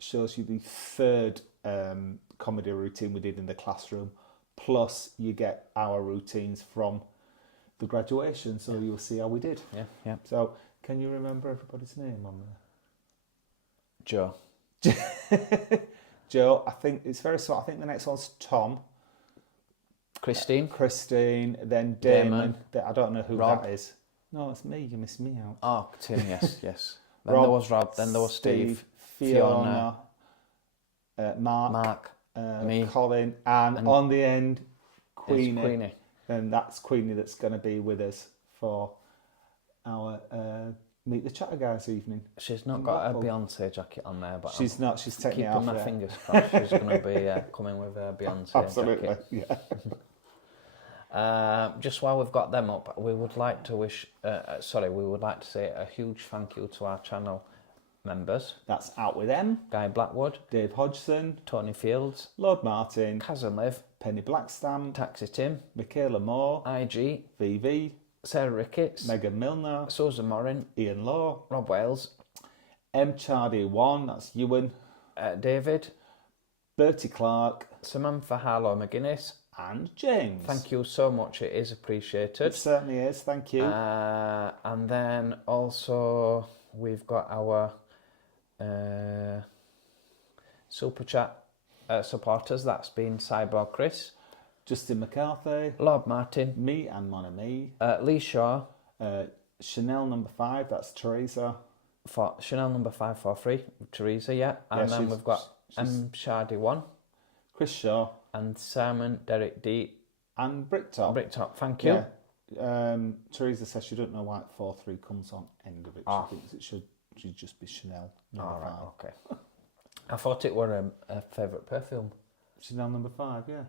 shows you the third comedy routine we did in the classroom. Plus, you get our routines from the graduation, so you'll see how we did. Yeah. So, can you remember everybody's name on there? Joe. Joe, I think it's very smart. I think the next one's Tom. Christine, then Damon. Damon. I don't know who Rob. that is. No, it's me. You missed me out. Oh, Tim, yes. Then Rob, there was Rob, then there was Steve, Fiona, Mark, me, Colin, and on the end, Queenie. Queenie. And that's Queenie that's going to be with us for our Meet the Chatter Guys evening. She's not got a Beyonce jacket on there, but she's not. She's taking it keeping off. my fingers crossed. She's going to be coming with a Beyonce Absolutely, jacket. yeah. Just while we've got them up, we would like to say a huge thank you to our channel members. That's Out With Them, Guy Blackwood, Dave Hodgson, Tony Fields, Lord Martin, Kaz and Liv, Penny Blackstam, Taxi Tim, Michaela Moore, IG, VV, Sarah Ricketts, Megan Milner, Susan Morin, Ian Law, Rob Wales, M. Chardy1, that's Ewan, David, Bertie Clark, Samantha Harlow McGuinness, and James. Thank you so much. It is appreciated. It certainly is. Thank you. And then also we've got our super chat supporters. That's been Cyborg Chris, Justin McCarthy, Lord Martin, me and Mon Ami, Lee Shaw, Chanel number 5, that's Teresa. for Chanel number 543, Teresa, yeah. And then we've got M. Shardy 1, Chris Shaw, and Simon Derek D. and Bricktop. Bricktop, thank you. Yeah. Teresa says she don't know why 4-3 comes on end of it. She thinks it should just be Chanel number 5. Okay. I thought it were a favourite perfume. Chanel number 5, yeah.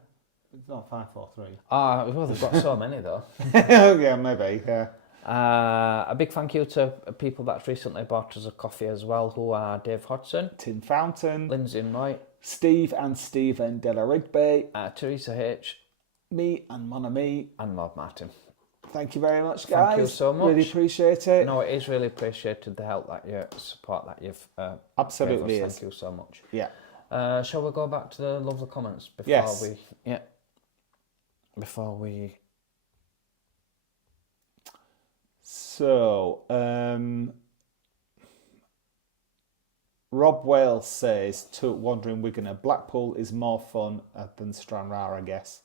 It's not 543. Well, they've got so many though. Yeah, maybe, yeah. A big thank you to people that's recently bought us a coffee as well, who are Dave Hodgson, Tim Fountain, Lindsay and Roy, Steve and Stephen Della Rigby, Teresa H, me and Mon Ami, and Lord Martin. Thank you very much, guys. Thank you so much. Really appreciate it. No, it is really appreciated, the help that you support that you've Absolutely gave us. is. Thank you so much. Yeah. Shall we go back to the lovely comments before Yes. before we So, Rob Wales says, to Wandering Wigan, Blackpool is more fun than Stranraer, I guess.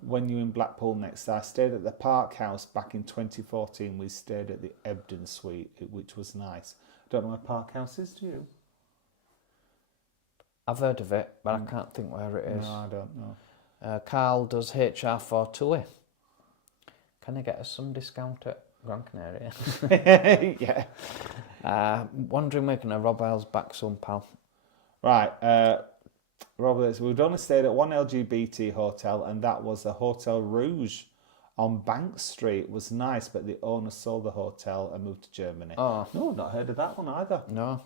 When you're in Blackpool next, I stayed at the Park House back in 2014. We stayed at the Ebden Suite, which was nice. I don't know where Park House is, do you? I've heard of it, but I can't think where it is. No, I don't know. Carl does HR for TUI. Can I get us some discount at Gran Canaria? Yeah. Wandering Wigan, Rob Wales back soon, pal. Right. Robert, we'd only stayed at one LGBT hotel, and that was the Hotel Rouge on Bank Street. It was nice, but the owner sold the hotel and moved to Germany. Oh. No, I've not heard of that one either. No.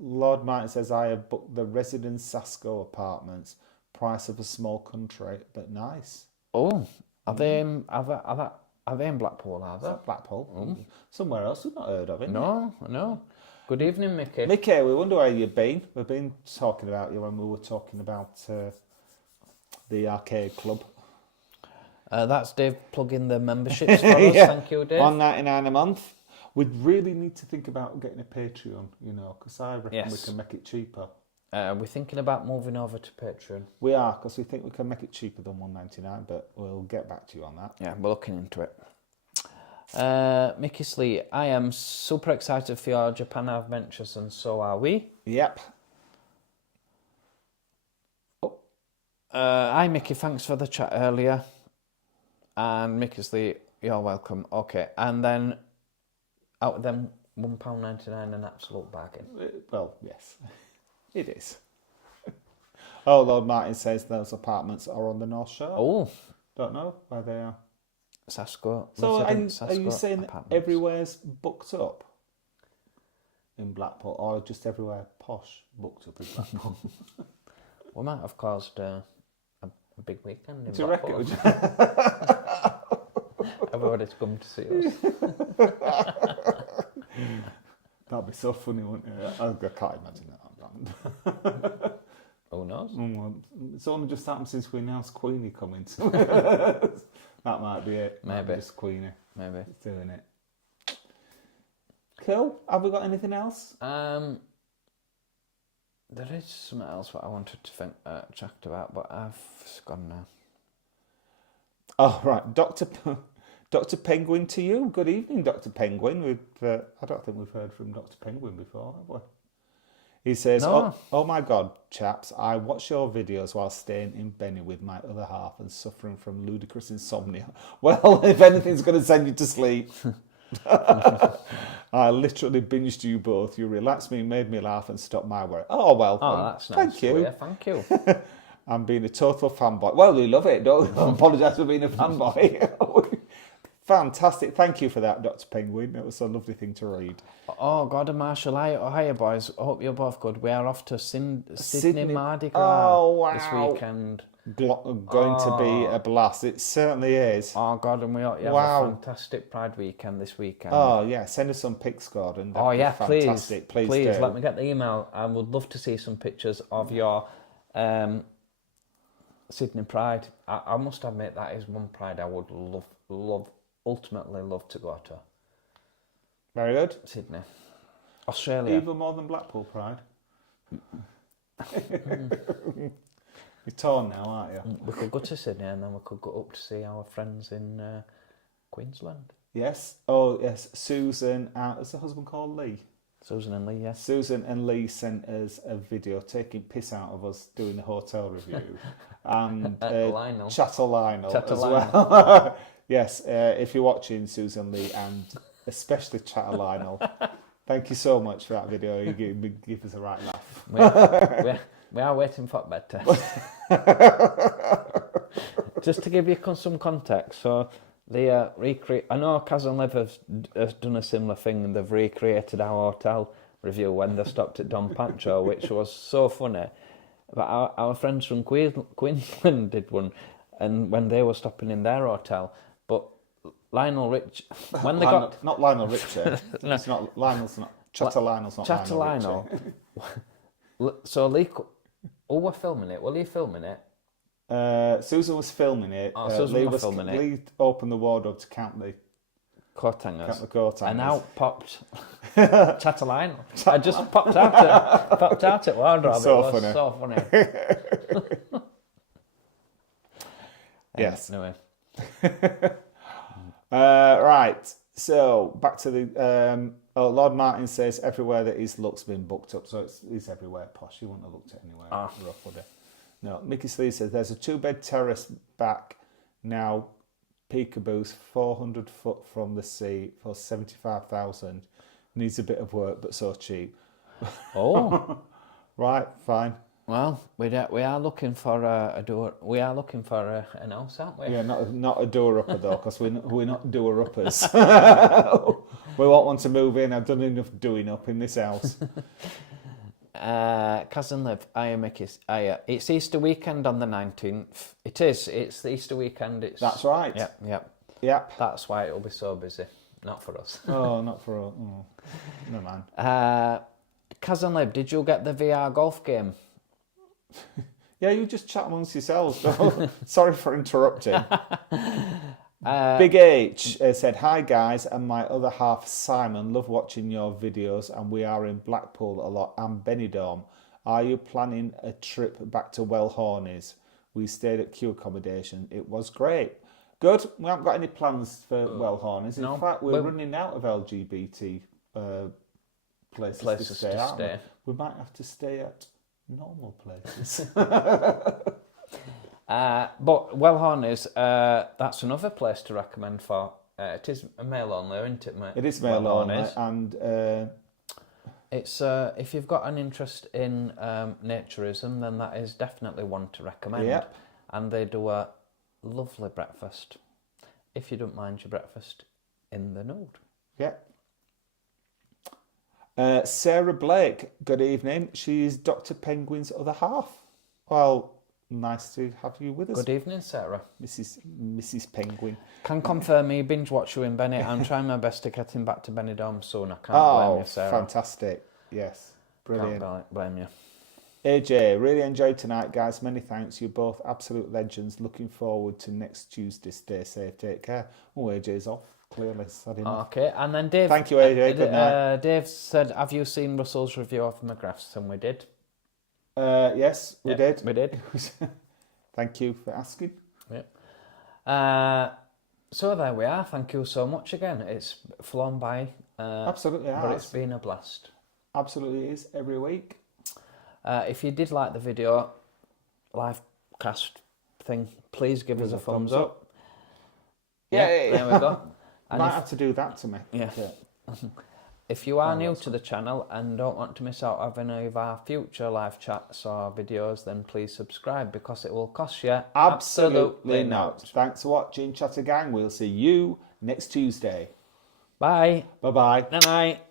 Lord Martin says, I have booked the Residence Sasco apartments. Price of a small country, but nice. Oh, are they in Blackpool, are Is they? that Blackpool? Somewhere else we've not heard of it. No. Good evening, Mickey. Mickey, we wonder where you've been. We've been talking about you when we were talking about the arcade club. That's Dave plugging the memberships for us. Yeah. Thank you, Dave. $1.99 a month. We'd really need to think about getting a Patreon, because I reckon we Yes. can make it cheaper. We're thinking about moving over to Patreon. We are, because we think we can make it cheaper than $1.99, but we'll get back to you on that. Yeah, we're looking into it. Mickey Slee, I am super excited for your Japan adventures, and so are we. Yep. Hi, Mickey, thanks for the chat earlier. And Mickey Slee, you're welcome. Okay, and then out of them, £1.99 an absolute bargain. Well, yes, it is. Oh, Lord Martin says those apartments are on the North Shore. Oh, Don't know where they are. Sasco. So are you Sasco saying that apartments. everywhere's booked up in Blackpool, or just everywhere posh booked up in Blackpool? We might have caused a big weekend in Do you Blackpool. reckon? Everybody's come to see us. That'd be so funny, wouldn't it? I can't imagine that. Who knows? It's only just happened since we announced Queenie coming. That might be it. Might be Maybe. just Queenie Maybe. doing it. Cool. Have we got anything else? There is something else what I wanted to chat about, but I've gone now. Oh, right. Dr. Penguin to you. Good evening, Dr. Penguin. I don't think we've heard from Dr. Penguin before, have we? He says, No. oh my God, chaps, I watch your videos while staying in Benny with my other half and suffering from ludicrous insomnia. Well, if anything's going to send you to sleep. I literally binged you both. You relaxed me, made me laugh and stopped my work. Oh, well. Oh, that's nice. Thank you. Yeah, thank you. I'm being a total fanboy. Well, we love it. Don't apologise for being a fanboy. Fantastic. Thank you for that, Dr. Penguin. It was a lovely thing to read. Oh, God and Marshall, hiya, boys. I hope you're both good. We are off to Sydney Mardi Gras this weekend. Going to be a blast. It certainly is. Oh, God, and we hope you have a fantastic Pride weekend this weekend. Oh, yeah. Send us some pics, Gordon. That'd be fantastic. Please do. Let me get the email. I would love to see some pictures of your Sydney Pride. I must admit that is one Pride I would ultimately love to go to. Very good. Sydney. Australia. Even more than Blackpool Pride. You're torn now, aren't you? We could go to Sydney and then we could go up to see our friends in Queensland. Yes. Oh, yes. Susan, is the husband called Lee? Susan and Lee, yes. Susan and Lee sent us a video taking piss out of us doing the hotel review. And Lionel. Chatter Lionel Chatter as Lionel. well. Yes, if you're watching, Susan Lee, and especially Chatter Lionel, thank you so much for that video. You give us a right laugh. We are waiting for a bed test. Just to give you some context, so they I know Kaz and Liv have done a similar thing, and they've recreated our hotel review when they stopped at Don Pancho, which was so funny. But our friends from Queensland did one, and when they were stopping in their hotel, but Lionel Rich, when they got not Lionel Richie, No. it's not Lionel's not Chatter Lionel's not Chatter Lionel. Lionel. So Lee, we're filming it. Were you filming it? Susan was filming it. Oh, Susan Lee was filming it. Lee opened the wardrobe to count the Coat hangers. coat hangers. And out popped Chatter Lionel. I just popped out at wardrobe. So it was funny. so funny. Yes. Anyway. Right. So back to the. Lord Martin says everywhere that he's look's been booked up, so he's everywhere posh. You wouldn't have looked at anywhere rough, would you? No. Mickey Slee says there's a 2-bed terrace back now. Peekaboos 400 foot from the sea for 75,000. Needs a bit of work, but so cheap. Oh. Right. Fine. Well, we are looking for a door. We are looking for an house, aren't we? Yeah, not a door upper though, because we're not door uppers. We want one to move in. I've done enough doing up in this house. Cousin Liv, Mickey. It's Easter weekend on the 19th. It is. It's the Easter weekend. That's right. Yep. That's why it'll be so busy. Not for us. Oh, not for us. Oh, no man. Cousin Liv, did you get the VR golf game? Yeah, you just chat amongst yourselves. Sorry for interrupting. Big H said, "Hi guys, and my other half Simon, love watching your videos, and we are in Blackpool a lot and Benidorm. Are you planning a trip back to Wellhornies? We stayed at Q accommodation. It was great. Good. We haven't got any plans for Wellhornies. In fact, we're running out of LGBT places to stay, aren't we? We might have to stay at normal places." But Wellhornies, that's another place to recommend for. It is male only, isn't it, mate? It is male only, and it's if you've got an interest in naturism, then that is definitely one to recommend. Yep. And they do a lovely breakfast. If you don't mind your breakfast in the nude. Yeah. Sarah Blake, good evening. She's Dr. Penguin's other half. Well, nice to have you with us. Good evening, Sarah. Mrs. Penguin. Can confirm me binge watch you in Bennett. I'm trying my best to get him back to Benidorm soon. I can't blame you, Sarah. Fantastic. Yes. Brilliant. Can't blame you. AJ, really enjoyed tonight, guys. Many thanks. You're both absolute legends. Looking forward to next Tuesday. Stay safe. Take care. Oh, AJ's off. Clearly. Okay, and then Dave. Thank you, AJ. Good night. Dave said, "Have you seen Russell's review of McGrath's?" And we did. Yes, we did. We did. Thank you for asking. Yep. So there we are. Thank you so much again. It's flown by. Absolutely, but it's been a blast. Absolutely is every week. If you did like the video, live cast thing, please give us a thumbs up. Yeah, there we go. And might have to do that to me. Yeah. If you are new to the channel and don't want to miss out on any of our future live chats or videos, then please subscribe, because it will cost you absolutely not. Thanks for watching, Chatter Gang. We'll see you next Tuesday. Bye. Bye-bye. Good night.